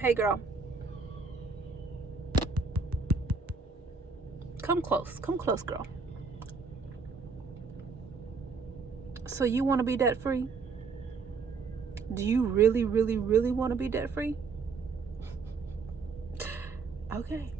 Hey girl. Come close, girl. So you want to be debt free? Do you really want to be debt free? Okay.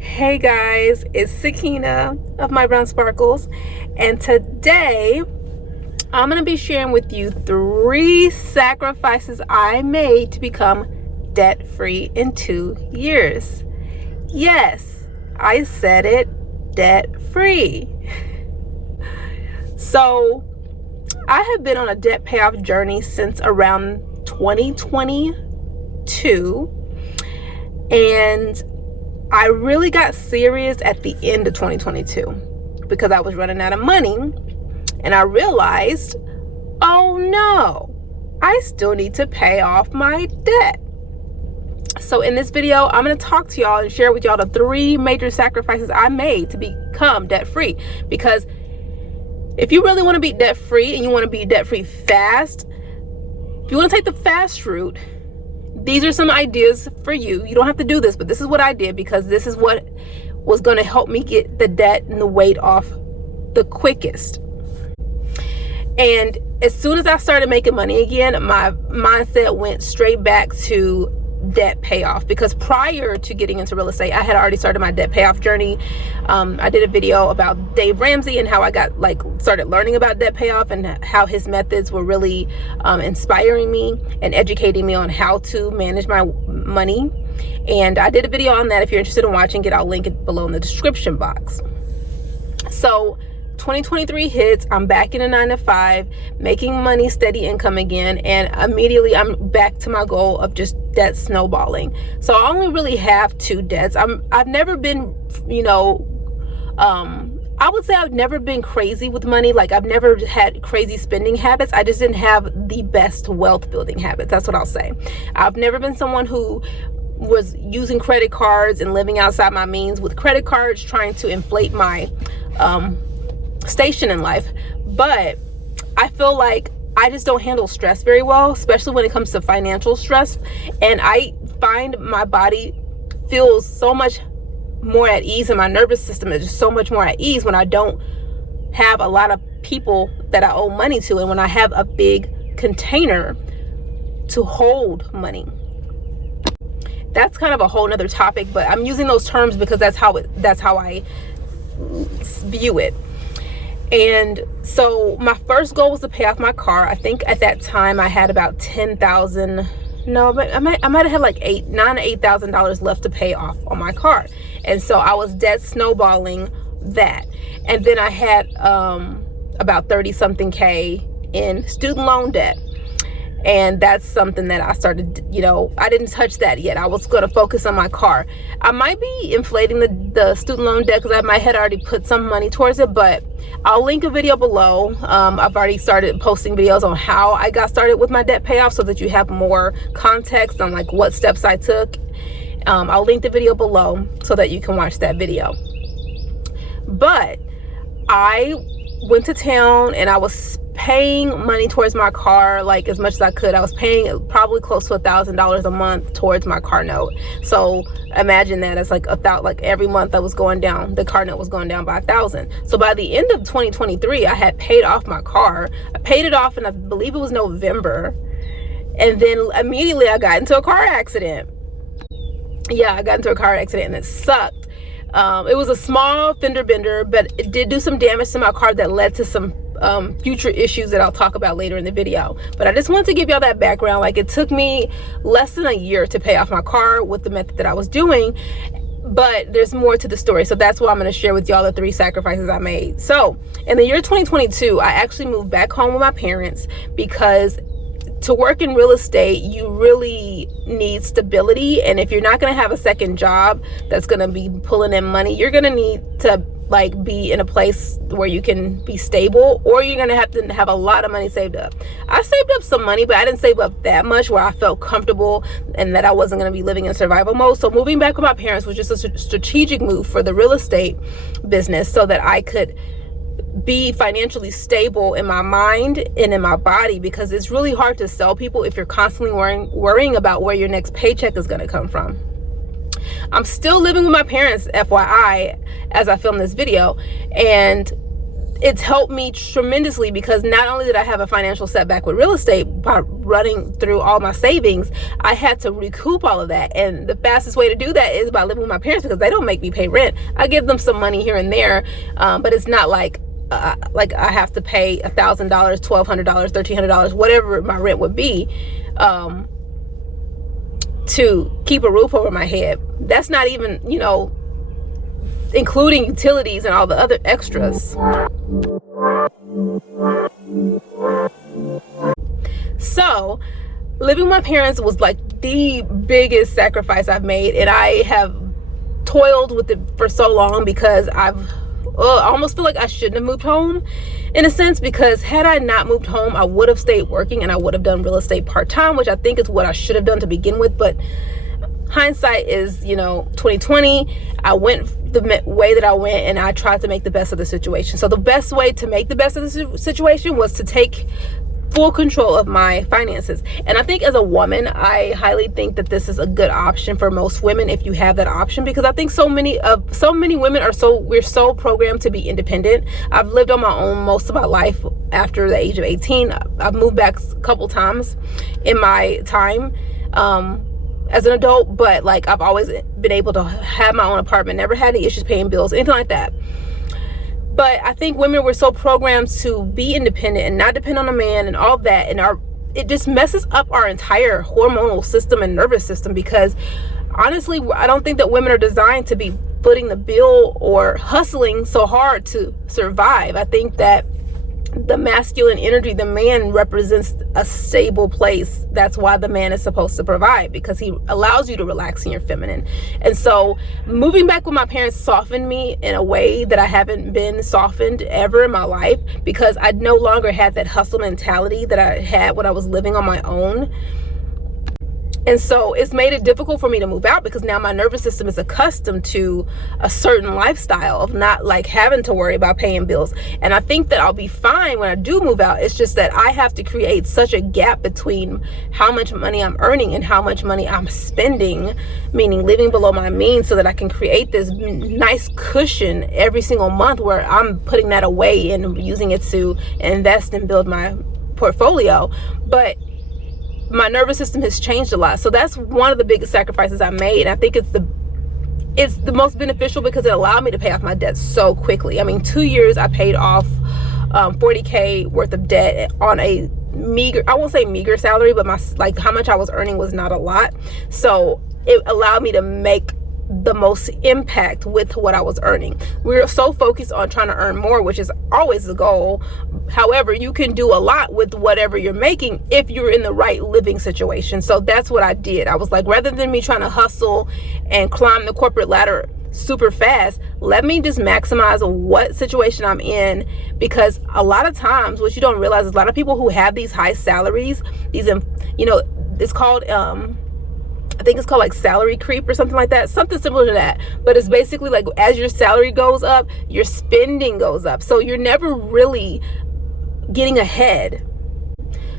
Hey guys, it's Sakina of My Brown Sparkles, and today I'm going to be sharing with you 3 sacrifices I made to become debt free in 2 years. Yes, I said it, debt free. So I have been on a debt payoff journey since around 2022, and I really got serious at the end of 2022 because I was running out of money, and I realized, oh no, I still need to pay off my debt. So in this video, I'm going to talk to y'all and share with y'all the 3 major sacrifices I made to become debt free. Because if you really want to be debt free and you want to be debt free fast, if you want to take the fast route, these are some ideas for you. You don't have to do this, but this is what I did because this is what was going to help me get the debt and the weight off the quickest. And as soon as I started making money again, my mindset went straight back to debt payoff, because prior to getting into real estate, I had already started my debt payoff journey. I did a video about Dave Ramsey and how I started learning about debt payoff and how his methods were really inspiring me and educating me on how to manage my money. And I did a video on that. If you're interested in watching it, I'll link it below in the description box. So 2023 hits, I'm back in a 9-to-5, making money, steady income again, and immediately I'm back to my goal of just debt snowballing. So I only really have 2 debts. I've never been, I would say I've never been crazy with money. Like, I've never had crazy spending habits. I just didn't have the best wealth building habits. That's what I'll say. I've never been someone who was using credit cards and living outside my means with credit cards, trying to inflate my station in life. But I feel like I just don't handle stress very well, especially when it comes to financial stress. And I find my body feels so much more at ease, and my nervous system is just so much more at ease when I don't have a lot of people that I owe money to, and when I have a big container to hold money. That's kind of a whole nother topic, but I'm using those terms because that's how I view it. And so my first goal was to pay off my car. I think at that time I had about $10,000. No, but I might have had like $9,000 to $8,000 left to pay off on my car. And so I was debt snowballing that. And then I had about 30 something K in student loan debt. And that's something that I started, I didn't touch that yet. I was going to focus on my car. I might be inflating the student loan debt because I might have already put some money towards it, but I'll link a video below. I've already started posting videos on how I got started with my debt payoff so that you have more context on like what steps I took. I'll link the video below so that you can watch that video. But I went to town and I was paying money towards my car like as much as I could. I was paying probably close to $1,000 a month towards my car note. So imagine that as like every month that was going down, the car note was going down by $1,000. So by the end of 2023, I had paid off my car. I paid it off, and I believe it was November. And then immediately I got into a car accident. Yeah, I got into a car accident and it sucked. It was a small fender bender, but it did do some damage to my car that led to some future issues that I'll talk about later in the video. But I just wanted to give y'all that background. Like, it took me less than a year to pay off my car with the method that I was doing, but there's more to the story. So that's why I'm going to share with y'all the 3 sacrifices I made. So in the year 2022, I actually moved back home with my parents because to work in real estate, you really need stability. And if you're not going to have a second job that's going to be pulling in money, you're going to need to like be in a place where you can be stable, or you're gonna have to have a lot of money saved up. I saved up some money, but I didn't save up that much where I felt comfortable and that I wasn't gonna be living in survival mode. So moving back with my parents was just a strategic move for the real estate business, so that I could be financially stable in my mind and in my body, because it's really hard to sell people if you're constantly worrying about where your next paycheck is going to come from. I'm still living with my parents, FYI, as I film this video, and it's helped me tremendously, because not only did I have a financial setback with real estate by running through all my savings, I had to recoup all of that. And the fastest way to do that is by living with my parents, because they don't make me pay rent. I give them some money here and there, but it's not like I have to pay $1,000, $1,200, $1,300, whatever my rent would be, to keep a roof over my head. That's not even, including utilities and all the other extras. So living with my parents was like the biggest sacrifice I've made, and I have toiled with it for so long, because I almost feel like I shouldn't have moved home in a sense, because had I not moved home, I would have stayed working and I would have done real estate part-time, which I think is what I should have done to begin with. But hindsight is 2020. I went the way that I went, and I tried to make the best of the situation. So the best way to make the best of the situation was to take full control of my finances. And I think as a woman, I highly think that this is a good option for most women if you have that option, because I think so many women we're so programmed to be independent. I've lived on my own most of my life after the age of 18. I've moved back a couple times in my time as an adult, but like I've always been able to have my own apartment, never had any issues paying bills, anything like that. But I think women were so programmed to be independent and not depend on a man and all that, and it just messes up our entire hormonal system and nervous system, because honestly, I don't think that women are designed to be footing the bill or hustling so hard to survive. I think that the masculine energy, the man represents a stable place. That's why the man is supposed to provide, because he allows you to relax in your feminine. And so moving back with my parents softened me in a way that I haven't been softened ever in my life, because I no longer had that hustle mentality that I had when I was living on my own. And so it's made it difficult for me to move out, because now my nervous system is accustomed to a certain lifestyle of not like having to worry about paying bills. And I think that I'll be fine when I do move out. It's just that I have to create such a gap between how much money I'm earning and how much money I'm spending, meaning living below my means, so that I can create this nice cushion every single month where I'm putting that away and using it to invest and build my portfolio. But my nervous system has changed a lot. So that's one of the biggest sacrifices I made. I think it's the most beneficial, because it allowed me to pay off my debt so quickly. I mean, 2 years I paid off $40K worth of debt on a meager, I won't say meager salary, but how much I was earning was not a lot. So it allowed me to make the most impact with what I was earning. We're so focused on trying to earn more, which is always the goal. However, you can do a lot with whatever you're making if you're in the right living situation. So that's what I did. I was like, rather than me trying to hustle and climb the corporate ladder super fast, let me just maximize what situation I'm in. Because a lot of times what you don't realize is a lot of people who have these high salaries, it's called I think it's called like salary creep or something like that, something similar to that. But it's basically like as your salary goes up, your spending goes up. So you're never really getting ahead.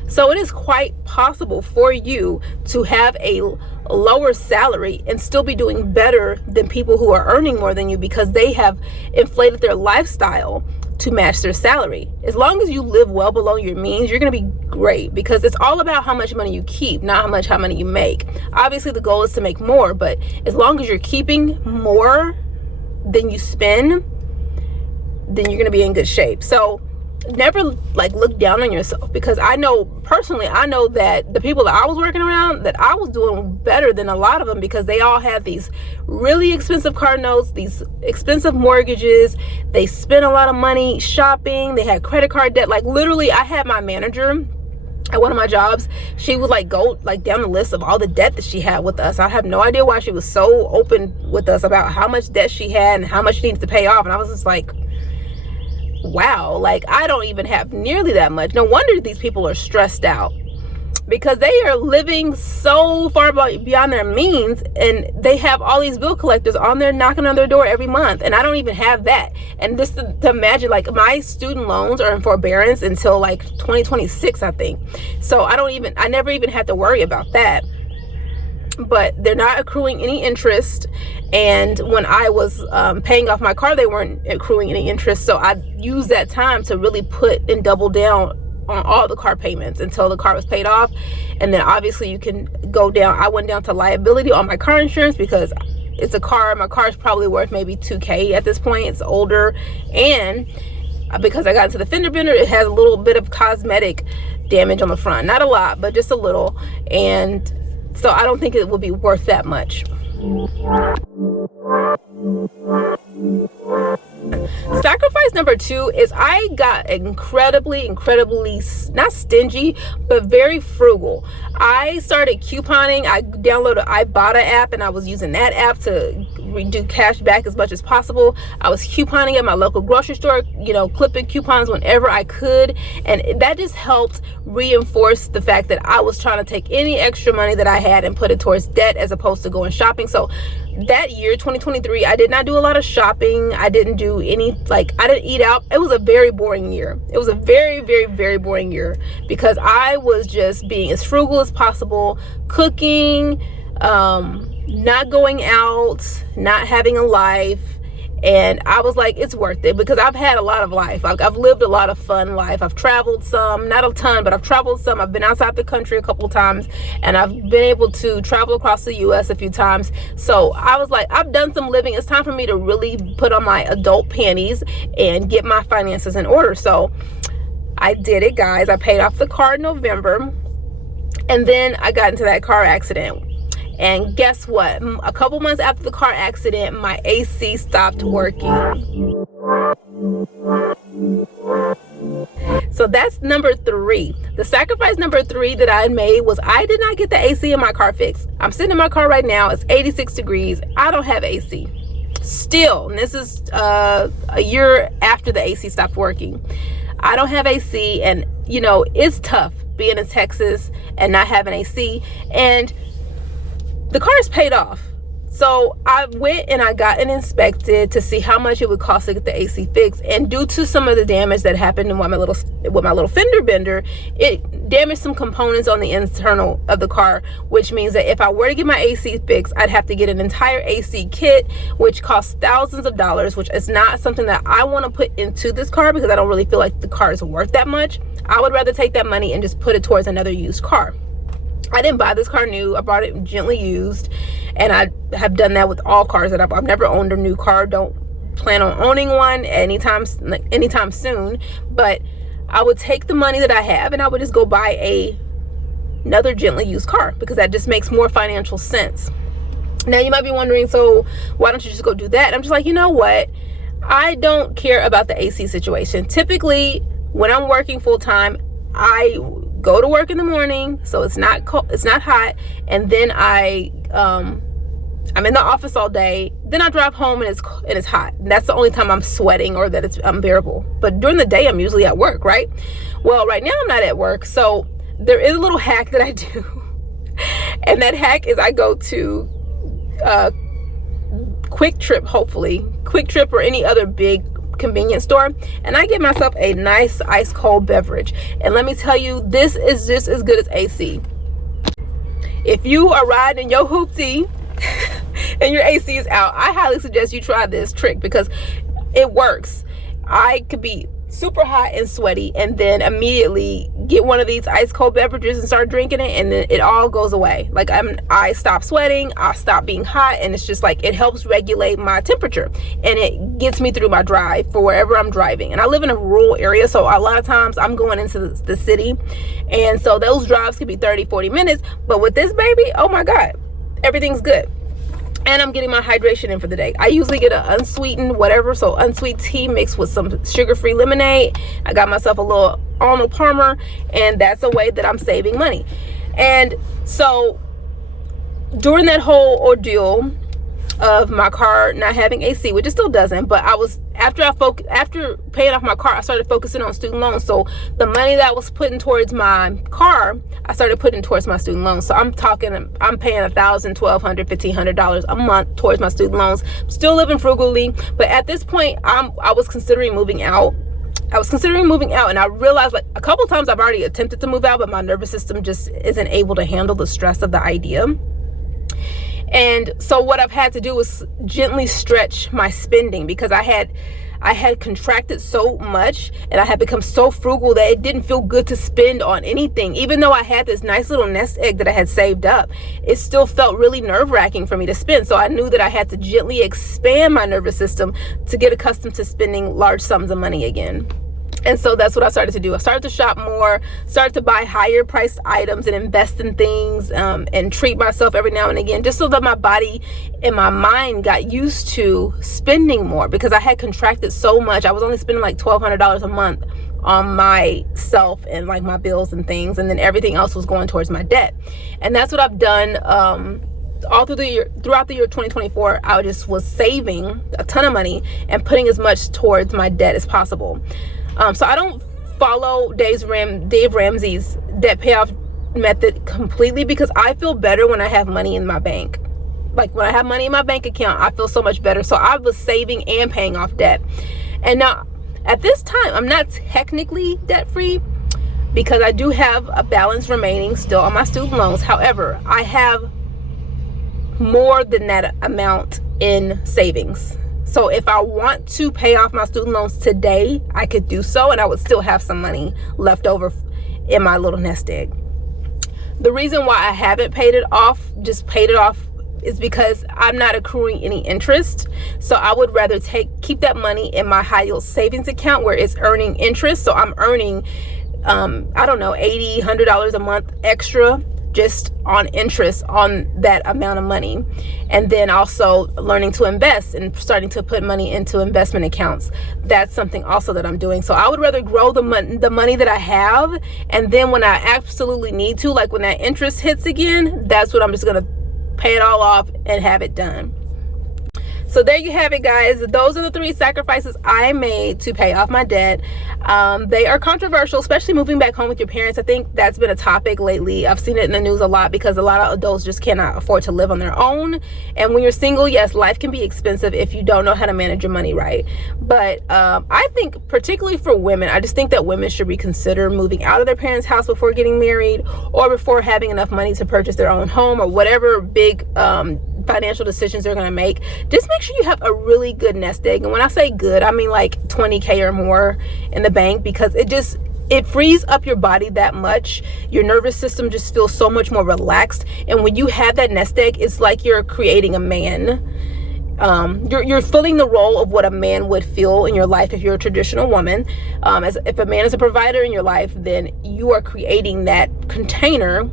So it is quite possible for you to have a lower salary and still be doing better than people who are earning more than you, because they have inflated their lifestyle to match their salary. As long as you live well below your means, you're going to be great, because it's all about how much money you keep, not how money you make. Obviously the goal is to make more, but as long as you're keeping more than you spend, then you're going to be in good shape. So never look down on yourself, because I know that the people that I was working around, that I was doing better than a lot of them, because they all had these really expensive car notes, these expensive mortgages. They spent a lot of money shopping. They had credit card debt. Like literally, I had my manager at one of my jobs, she would like go like down the list of all the debt that she had with us. I have no idea why she was so open with us about how much debt she had and how much she needs to pay off. And I was just like, wow, like I don't even have nearly that much. No wonder these people are stressed out, because they are living so far beyond their means, and they have all these bill collectors on there knocking on their door every month, and I don't even have that. And just to imagine, like my student loans are in forbearance until like 2026, I think. So I never even had to worry about that. But they're not accruing any interest, and when I was paying off my car, they weren't accruing any interest. So I used that time to really put and double down on all the car payments until the car was paid off. And then obviously you can go down. I went down to liability on my car insurance because it's a car. My car is probably worth maybe $2,000 at this point. It's older, and because I got into the fender bender, it has a little bit of cosmetic damage on the front, not a lot, but just a little. And so I don't think it will be worth that much. Sacrifice number 2 is I got incredibly not stingy, but very frugal. I started couponing. I downloaded Ibotta app, and I was using that app to do cash back as much as possible. I was couponing at my local grocery store, clipping coupons whenever I could, and that just helped reinforce the fact that I was trying to take any extra money that I had and put it towards debt as opposed to going shopping. So that year, 2023, I did not do a lot of shopping. I didn't do any, I didn't eat out. It was a very boring year. It was a very, very, very boring year because I was just being as frugal as possible, cooking, not going out, not having a life. And I was like, it's worth it because I've had a lot of life. I've lived a lot of fun life. I've traveled some, not a ton, but I've traveled some. I've been outside the country a couple times, and I've been able to travel across the U.S. a few times. So I was like, I've done some living. It's time for me to really put on my adult panties and get my finances in order. So I did it, guys. I paid off the car in November, and then I got into that car accident. And guess what? A couple months after the car accident, my AC stopped working. So that's number 3. The sacrifice number 3 that I made was I did not get the AC in my car fixed. I'm sitting in my car right now. It's 86 degrees. I don't have AC. Still, and this is a year after the AC stopped working. I don't have AC, and it's tough being in Texas and not having AC. And the car is paid off. So I went and I got it inspected to see how much it would cost to get the AC fixed. And due to some of the damage that happened with my little fender bender, it damaged some components on the internal of the car, which means that if I were to get my AC fixed, I'd have to get an entire AC kit, which costs thousands of dollars, which is not something that I want to put into this car because I don't really feel like the car is worth that much. I would rather take that money and just put it towards another used car. I didn't buy this car new. I bought it gently used, and I have done that with all cars that I've never owned a new car. Don't plan on owning one anytime soon, but I would take the money that I have and I would just go buy another gently used car because that just makes more financial sense. Now you might be wondering, so why don't you just go do that? And I'm just like, you know what? I don't care about the AC situation. Typically, when I'm working full time, I go to work in the morning, so it's not cold, it's not hot, and then I'm in the office all day. Then I drive home and it's hot. And that's the only time I'm sweating or that it's unbearable. But during the day, I'm usually at work, right? Well, right now I'm not at work, so there is a little hack that I do, and that hack is I go to Quick Trip, Quick Trip or any other big convenience store, and I get myself a nice ice cold beverage. And let me tell you, this is just as good as AC. If you are riding your hoopty and your AC is out, I highly suggest you try this trick because it works. I could be super hot and sweaty and then immediately get one of these ice cold beverages and start drinking it, and then it all goes away. Like I stop sweating, I stop being hot, and it's just like it helps regulate my temperature and it gets me through my drive for wherever I'm driving. And I live in a rural area, so a lot of times I'm going into the city, and so those drives could be 30-40 minutes, but with this baby, oh my god, everything's good. and I'm getting my hydration in for the day. I usually get an unsweetened whatever, so unsweet tea mixed with some sugar-free lemonade. I got myself a little Arnold Palmer, and that's a way that I'm saving money. And so during that whole ordeal of my car not having AC, which it still doesn't, but I was, after paying off my car, I started focusing on student loans. So the money that I was putting towards my car, I started putting towards my student loans. So I'm talking, I'm paying $1,000, $1,200, $1,500 a month towards my student loans. Still living frugally, but at this point, I was considering moving out. And I realized, like, a couple times I've already attempted to move out, but my nervous system just isn't able to handle the stress of the idea. And so what I've had to do is gently stretch my spending, because I had contracted so much and I had become so frugal that it didn't feel good to spend on anything. Even though I had this nice little nest egg that I had saved up, it still felt really nerve-wracking for me to spend. So I knew that I had to gently expand my nervous system to get accustomed to spending large sums of money again. And so that's what I started to do. I started to shop more, started to buy higher priced items and invest in things, and treat myself every now and again, just so that my body and my mind got used to spending more, because I had contracted so much. I was only spending like $1,200 a month on myself and like my bills and things, and then everything else was going towards my debt. And that's what I've done all through the year. Throughout the year 2024, I just was saving a ton of money and putting as much towards my debt as possible. So I don't follow Dave Ramsey's debt payoff method completely, because I feel better when I have money in my bank. Like, when I have money in my bank account, I feel so much better. So I was saving and paying off debt. And now at this time, I'm not technically debt free, because I do have a balance remaining still on my student loans. However, I have more than that amount in savings. So if I want to pay off my student loans today, I could do so, and I would still have some money left over in my little nest egg. The reason why I haven't paid it off, is because I'm not accruing any interest. So I would rather keep that money in my high yield savings account where it's earning interest. So I'm earning, I don't know, $80, $100 a month extra just on interest on that amount of money. And then also learning to invest and starting to put money into investment accounts. That's something also that I'm doing. So I would rather grow the money that I have, and then when I absolutely need to, like when that interest hits again, that's when I'm just gonna pay it all off and have it done. So there you have it, guys. Those are the 3 sacrifices I made to pay off my debt. They are controversial, especially moving back home with your parents. I think that's been a topic lately. I've seen it in the news a lot, because a lot of adults just cannot afford to live on their own. And when you're single, yes, life can be expensive if you don't know how to manage your money right. But I think, particularly for women, I just think that women should reconsider moving out of their parents' house before getting married, or before having enough money to purchase their own home, or whatever big financial decisions they're going to make. Just make sure you have a really good nest egg. And when I say good, I mean like 20K or more in the bank, because it frees up your body that much. Your nervous system just feels so much more relaxed. And when you have that nest egg, it's like you're creating a man. You're filling the role of what a man would feel in your life if you're a traditional woman. If a man is a provider in your life, then you are creating that container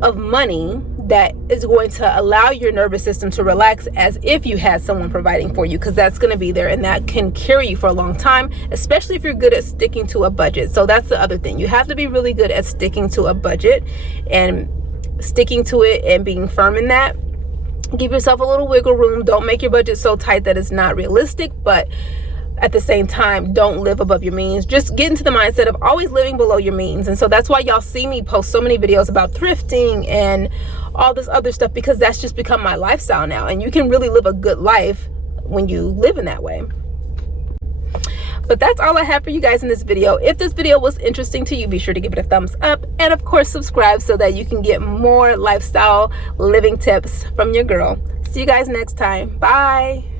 of money that is going to allow your nervous system to relax, as if you had someone providing for you, because that's going to be there, and that can carry you for a long time, especially if you're good at sticking to a budget. So that's the other thing. You have to be really good at sticking to a budget and sticking to it and being firm in that. Give yourself a little wiggle room. Don't make your budget so tight that it's not realistic, but at the same time, don't live above your means. Just get into the mindset of always living below your means. And so that's why y'all see me post so many videos about thrifting and all this other stuff, because that's just become my lifestyle now. And you can really live a good life when you live in that way. But that's all I have for you guys in this video. If this video was interesting to you, be sure to give it a thumbs up, and of course subscribe, so that you can get more lifestyle living tips from your girl. See you guys next time. Bye.